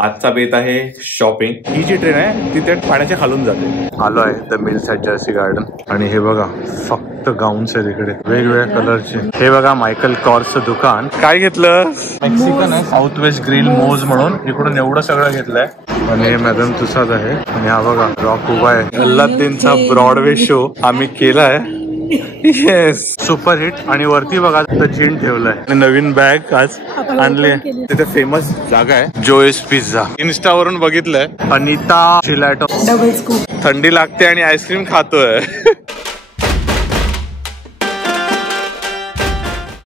आजचा बेत आहे शॉपिंग। ही जी ट्रेन आहे ती त्या पाण्याच्या खालून जाते। आलो आहे the mills at Jersey garden आणि हे बघा फक्त गाऊन्स आहेत इकडे वेगवेगळ्या कलरचे। हे बघा मायकल कॉर्सचं दुकान। काय घेतलं? मेक्सिकन आहे, साऊथ वेस्ट ग्रिल मोज म्हणून। इकडून एवढं सगळं घेतलंय आणि हे मॅडम तुसाद आहे आणि हा बघा रॉक उभा आहे। अल्लाद्दीनचा ब्रॉडवे शो आम्ही केलाय। Yes, super hit. आणि वरती बघा जिन ठेवलंय। नवीन बॅग आज आणली। तिथे फेमस जागा आहे जोएस पिझ्झा, इन्स्टा वरून बघितलंय। Anita gelato double scoop. थंडी लागते आणि आईस्क्रीम खातोय।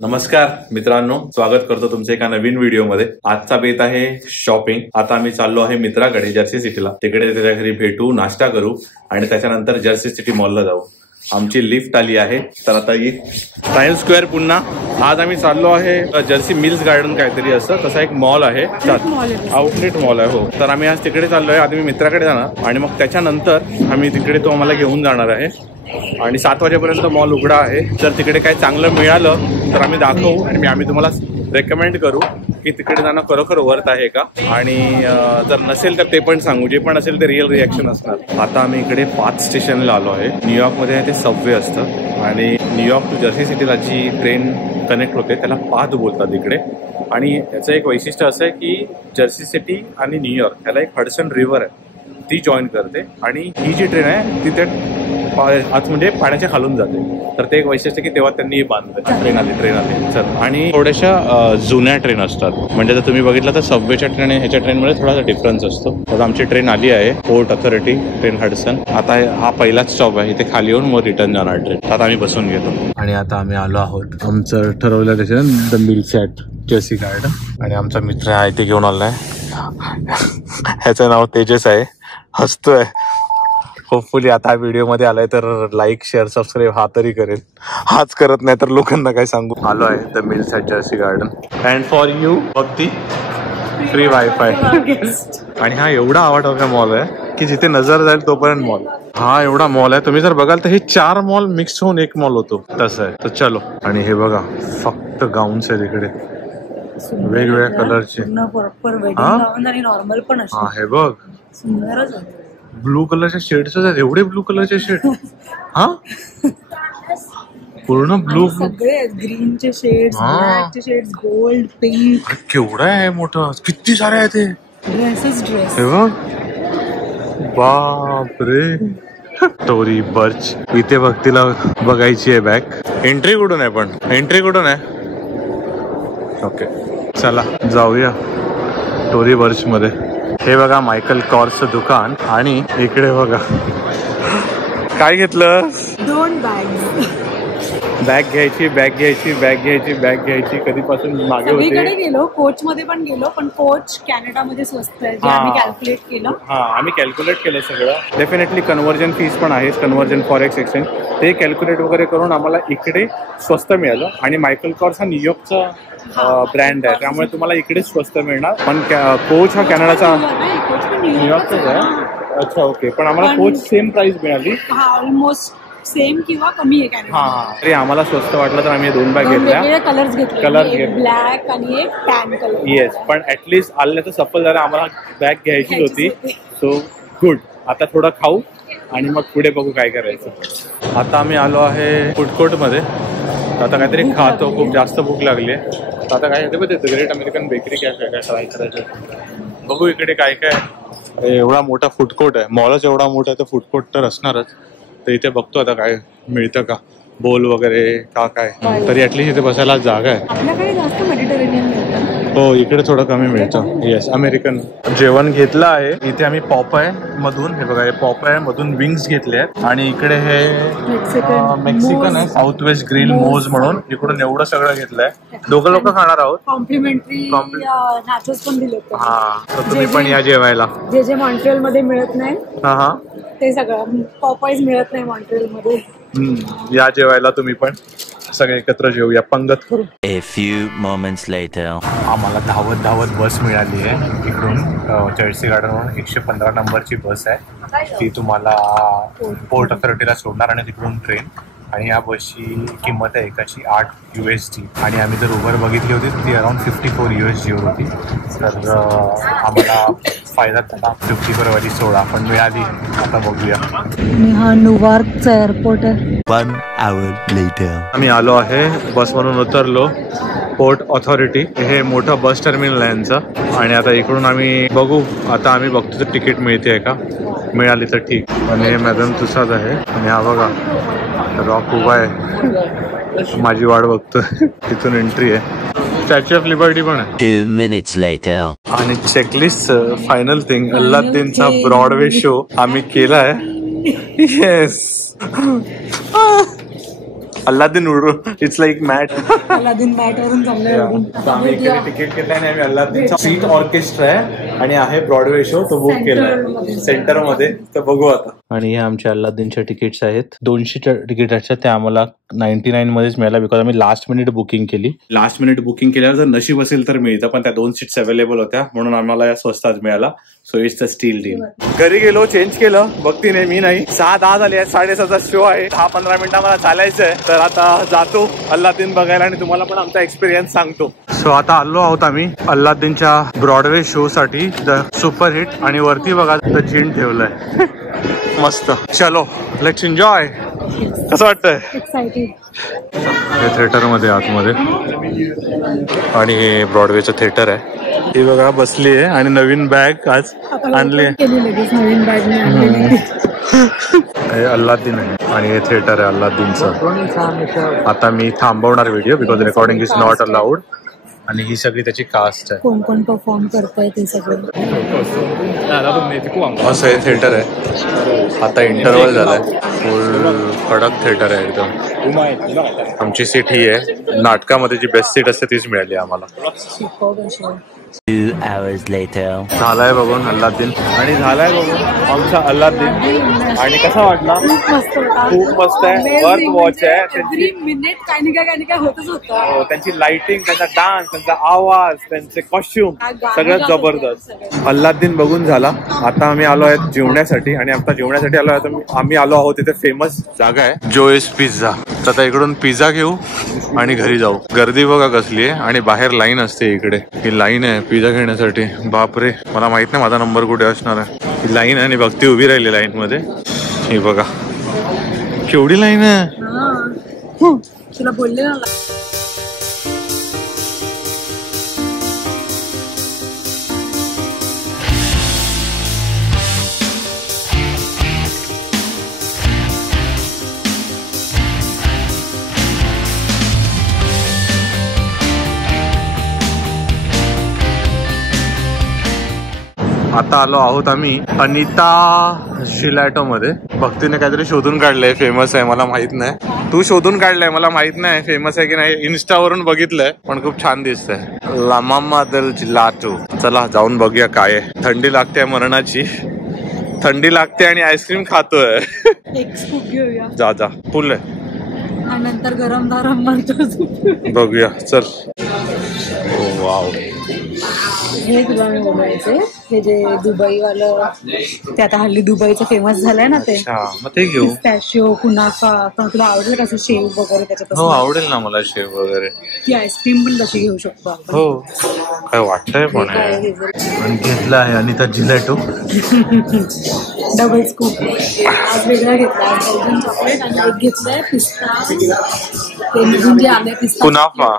नमस्कार मित्रांनो, स्वागत करतो तुमचे एका नवीन व्हिडिओ मध्ये। आजचा बेत आहे शॉपिंग। आता आम्ही चाललो आहे मित्राकडे जर्सी सिटीला। तिकडे त्याच्या घरी भेटू, नाश्ता करू आणि त्याच्यानंतर जर्सी सिटी मॉलला जाऊ। आमची लिफ्ट आली आहे तर आता ही टाइम्स स्क्वेअर पुन्हा। आज आम्ही चाललो आहे जर्सी मिल्स गार्डन काहीतरी असं तसा एक मॉल आहे, आउटलेट मॉल आहे। हो, तर आम्ही आज तिकडे चाललोय। आधी मी मित्राकडे जाणार आणि मग त्याच्यानंतर आम्ही तिकडे तो आम्हाला घेऊन जाणार आहे। आणि 7 वाजेपर्यंत मॉल उघडा आहे। जर तिकडे काही चांगलं मिळालं तर आम्ही दाखवू आणि आम्ही तुम्हाला रेकमेंड करू की तिकडे जाणं खरोखर वर्थ आहे का। आणि जर नसेल तर ते पण सांगू, जे पण असेल ते रिअल रिॲक्शन असणार। आता आम्ही इकडे 5 स्टेशनला आलो आहे। न्यूयॉर्कमध्ये ते सबवे असतं आणि न्यूयॉर्क टू जर्सी सिटीला जी ट्रेन कनेक्ट होते त्याला पाथ बोलतात इकडे। आणि याचं एक वैशिष्ट्य असं आहे की जर्सी सिटी आणि न्यूयॉर्क ह्याला एक हडसन रिव्हर आहे, ती जॉईन करते आणि ही जी ट्रेन आहे ती त्या आज म्हणजे पाण्याच्या खालून जाते। तर ते एक वैशिष्ट्य की तेव्हा त्यांनी बांधलं। ट्रेन आली चल। आणि थोड्याशा जुन्या ट्रेन असतात, म्हणजे जर तुम्ही बघितलं तर सबवेच्या ट्रेन ह्याच्या ट्रेनमध्ये थोडासा डिफरन्स असतो। तर आमची ट्रेन आली आहे पोर्ट ऑथॉरिटी ट्रेन हडसन। आता हा पहिलाच स्टॉप आहे, इथे खाली येऊन मग रिटर्न जाणार ट्रेन। आता आम्ही बसून घेतो आणि आता आम्ही आलो आहोत आमचं ठरवलं त्याच्या the mills at Jersey garden. आणि आमचा मित्र आहे ते घेऊन आलाय, ह्याचं नाव तेजस आहे, हसतोय। होपफुली आता व्हिडिओ मध्ये आलाय तर लाईक शेअर सबस्क्राईब हा तरी करेल। हाच करत नाही तर लोकांना काय सांगू। आलो आहे the mills at Jersey garden and for you Bhakti free wifi. आणि हा एवढा आवडता मॉल आहे की जिथे नजर जाईल तोपर्यंत मॉल। हा एवढा मॉल आहे, तुम्ही जर बघाल तर हे 4 मॉल मिक्स होऊन एक मॉल होतो तसं आहे। तर चलो। आणि हे बघा फक्त गाऊन्स आहेत इकडे वेगवेगळ्या कलरचे। हा हे बघ ब्लू कलरचे शेड्स आहेत, एवढे ब्लू कलरचे शेड। हा पूर्ण ब्लू सगळे ग्रीनचे शेड्स, ब्लॅकचे शेड्स, गोल्ड, पिंक। केवढं आहे मोठं, किती सारे आहे ते ड्रेस। हे बघ, बापरे। टोरी बर्च इथे भक्तीला बघायची आहे बॅग। एंट्री कुठून आहे? पण एंट्री कुठून आहे? ओके चला जाऊया टोरी बर्च मध्ये। हे बघा मायकल कॉर्सचं दुकान आणि इकडे बघा काय घेतलं? 2 बॅग घ्यायची कधीपासून मागे होते। सगळीकडे गेलो, कोच मध्ये पण गेलो, पण कोच कॅनडामध्ये स्वस्त आहे जे आम्ही कॅल्क्युलेट केलं। आम्ही कॅल्क्युलेट केलं सगळं। डेफिनेटली कन्व्हर्जन फीस पण आहे, कन्व्हर्जन फॉरेक्स एक्सचेंज, ते कॅल्क्युलेट वगैरे करून आम्हाला इकडे स्वस्त मिळालं। आणि मायकल कॉर्स हा न्यूयॉर्कचा ब्रँड आहे त्यामुळे तुम्हाला इकडे स्वस्त मिळणार। पण कोच हा कॅनडाचा न्यूयॉर्कचाच आहे। अच्छा ओके, पण आम्हाला कोच सेम प्राइस मिळाली, ऑलमोस्ट सेम किंवा कमी आहे कॅनडा। तरी आम्हाला स्वस्त वाटलं तर आम्ही 2 बॅग घेतल्या। कलर्स घेतले, ब्लॅक आणि एक टॅन कलर। येस, पण ऍटलीस्ट आल्याचं सफल झालं, आम्हाला बॅग घ्यायची होती। So good. आता थोडं खाऊ आणि मग पुढे बघू काय करायचं। आता आम्ही आलो आहे फूड कोर्ट मध्ये। आता काहीतरी खातो, खूप जास्त भूक लागली आहे। आता काय ग्रेट अमेरिकन बेकरी कॅफे काय ट्राय करायचं, बघू इकडे काय काय। एवढा मोठा फूड कोर्ट आहे, मॉलच एवढा मोठा आहे तर फूड कोर्ट तर असणारच। तर इथे बघतो आता काय मिळतं का, बोल वगैरे का काय, तरी ऍटलीस्ट इथे बसायला जागा आहे। आपल्याकडे जास्त मेडिटेरेनियन मिळतं, हो इकडे थोडं कमी मिळतं। येस, अमेरिकन जेवण घेतलं आहे। इथे आम्ही पॉपाय मधून, हे बघा हे पॉपाय मधून विंग्स घेतले आहेत। आणि इकडे हे मेक्सिकन आहे, साऊथ वेस्ट ग्रिल मोज म्हणून। इकडून एवढं सगळं घेतलंय, दोघं लोक खाणार आहोत। कॉम्प्लिमेंटरी नॅचोस पण दिले। तर तुम्ही पण या जेवायला, जे मॉन्ट्रियल मध्ये मिळत नाही ते सगळं पॉपाईज मिळत नाही मॉन्ट्रियल मध्ये। या जेवायला तुम्ही पण, सगळे एकत्र जेवूया, पंगत करू। A few moments later. आम्हाला धावत बस मिळाली आहे इकडून जर्सी गार्डनवरून। 115 नंबरची बस आहे, ती तुम्हाला पोर्ट ऑथॉरिटीला सोडणार आणि तिकडून ट्रेन। आणि या बसची किंमत आहे एकाची $8 आणि आम्ही जर उबर बघितली होती ती अराउंड $54 वर होती. तर आम्हाला फायदा झाला 54 वाली 16 पण मिळाली. आता बघूया. हा न्यूयॉर्कचा एअरपोर्ट आहे. 1 hour later. आम्ही आलो आहे, बसवरून उतरलो. पोर्ट ऑथॉरिटी हे मोठं बस टर्मिनल आहे यांचं. आणि आता इकडून आम्ही बघू. आता आम्ही बघतो तर तिकीट मिळते का, मिळाली तर ठीक. आणि हे मॅडम तुसाद आहे आणि हा बघा रॉक उभा आहे, माझी वाट बघतोय. तिथून एंट्री आहे. स्टॅच्यू ऑफ लिबर्टी पण आहे. 2 minutes later. आणि चेकलिस्ट फायनल थिंग अल्लाद्दीनचा ब्रॉडवे शो आम्ही केलाय. येस अल्लाद्दीन उडू. It's like mat. Aladdin mat वरून चाललंय. आम्ही इकडे तिकीट घेतलंय आणि आम्ही अल्लाद्दीनचा सीट ऑर्केस्ट्रा आहे आणि आहे ब्रॉडवे शो तो बुक केलाय सेंटर मध्ये. तर बघू आता. आणि हे आमच्या अल्लाद्दीनच्या तिकीट्स आहेत. 200 तिकीटाच्या त्या आम्हाला 99 मध्येच मिळाला बिकॉज आम्ही लास्ट मिनिट बुकिंग केली. लास्ट मिनिट बुकिंग केल्यावर जर नशीब असेल तर मिळतं, पण त्या 2 सीट्स अवेलेबल होत्या म्हणून आम्हाला या स्वस्तात मिळाला. So it's the steal deal. घरी गेलो, चेंज केलं. बघतीने मी नाही. 6:10 झाले आहेत. 7:30चा शो आहे. 10-15 मिनिटं मला चालायचं आहे. तर आता जातो अल्लाद्दीन बघायला आणि तुम्हाला पण आमचा एक्सपिरियन्स सांगतो. सो आता आलो आहोत आम्ही अल्लाद्दीनच्या ब्रॉडवे शो साठी. The super hit. आणि वरती बघा द जिन ठेवलंय. मस्त. चलो लेट्स एन्जॉय. कसं वाटतंय? एक्साइटेड. हे थिएटर मध्ये आतमध्ये आणि हे ब्रॉडवेचं थिएटर आहे. ही बघा बसली आहे आणि नवीन बॅग आज आणली आहे. नवीन बॅग हे अल्लाद्दीन आहे आणि हे थिएटर आहे अल्लाद्दीनचं. आता मी थांबवणार video because recording is not allowed. आणि ही सगळी त्याची कास्ट आहे. कोण कोण परफॉर्म करताय ते सगळं. असं हे थिएटर आहे. आता इंटरव्हल झालाय. फुल कडक थिएटर आहे एकदम. आमची सीट ही आहे. नाटकामध्ये जी बेस्ट सीट असते तीच मिळाली आम्हाला. 2 hours later. झालाय बघून अल्लाद्दीन आणि झालाय बघून आमचा अल्लाद्दीन. आणि कसा वाटला? खूप मस्त आहे. वर्थ वॉच आहे. एव्हरी मिनिट काही ना काय होतच होतं. त्यांची लाइटिंग, त्यांचा डान्स, त्यांचा आवाज, त्यांचे कॉस्ट्युम सगळ्यात जबरदस्त. अल्लाद्दीन बघून झाला. आता आम्ही आलो आहेत जेवण्यासाठी आणि आता जेवण्यासाठी आलो आहे. आम्ही आलो आहोत तिथे फेमस जागा आहे जोएस पिझ्झा. तर आता इकडून पिझ्झा घेऊ आणि घरी जाऊ. गर्दी बघा कसली आहे आणि बाहेर लाईन असते. इकडे ही लाईन आहे पिझ्झा घेण्यासाठी. बापरे, मला माहित नाही माझा नंबर कुठे असणार आहे. ही लाईन आहे आणि भक्ती उभी राहिली लाईन मध्ये. हे बघा केवढी लाईन आहे. तुला बोलले ना. आता आलो आहोत आम्ही अनिता शिलॅटो मध्ये. भक्तीने काहीतरी शोधून काढलंय. फेमस आहे, मला माहित नाही. तू शोधून काढलंय, मला माहित नाही फेमस आहे की नाही. इन्स्टावरून बघितलंय पण खूप छान दिसतंय. लामामा देल जिलाटो. चला जाऊन बघूया काय आहे. थंडी लागते मरणाची. थंडी लागते आणि आईस्क्रीम खातोय. एक स्कूप घेऊया. जा जा फुल आहे. नंतर गरम गरम म्हणतो. बघूया चल. वाव. हे तुला मी बोलायचे. हे जे दुबईवालं ते आता हल्ली दुबईचं फेमस झालंय ना ते. मग ते घेऊ. पिस्ताशियो, कुनाफा. पण तुला आवडेल कसं शेव वगैरे त्याच्यात? हो आवडेल ना मला शेव वगैरे. ती आईस्क्रीम पण तशी घेऊ शकतो आपण. हो काय वाटतंय पण. घेतला आहे अनिता जिलॅटो. Double scoop. आज वेगळा घेतला. बेल्जियन चॉकलेट आणि एक घेतलंय पिस्ता. ते निघून जे आले पिस्ता कुनाफा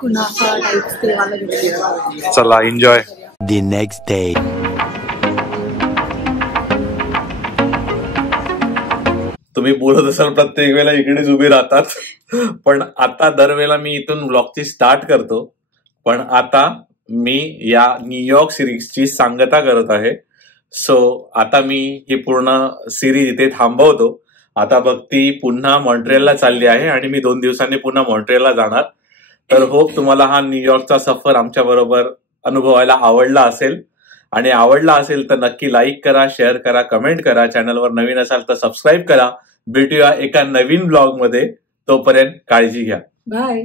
टाईप ते वाला घेतलं. चला एन्जॉय. The next day. तुम्ही बोलत असाल प्रत्येक वेळेला इकडेच उभे राहतात. पण आता दरवेळेला मी इथून ब्लॉगची स्टार्ट करतो. पण आता मी या न्यूयॉर्क सिरीजची सांगता करत आहे. सो आता मी ही पूर्ण सिरीज इथे थांबवतो. आता भक्ती पुन्हा मॉन्ट्रियलला चालली आहे आणि मी 2 दिवसांनी पुन्हा मॉन्ट्रियलला जाणार. तर होप तुम्हाला हा न्यूयॉर्कचा सफर आमच्या बरोबर अनुभवायला आवडला असेल. आणि आवडला असेल तर नक्की लाईक करा, शेअर करा, कमेंट करा. चॅनलवर नवीन असाल तर सबस्क्राईब करा. भेटूया एका नवीन ब्लॉग मध्ये. तोपर्यंत काळजी घ्या. बाय.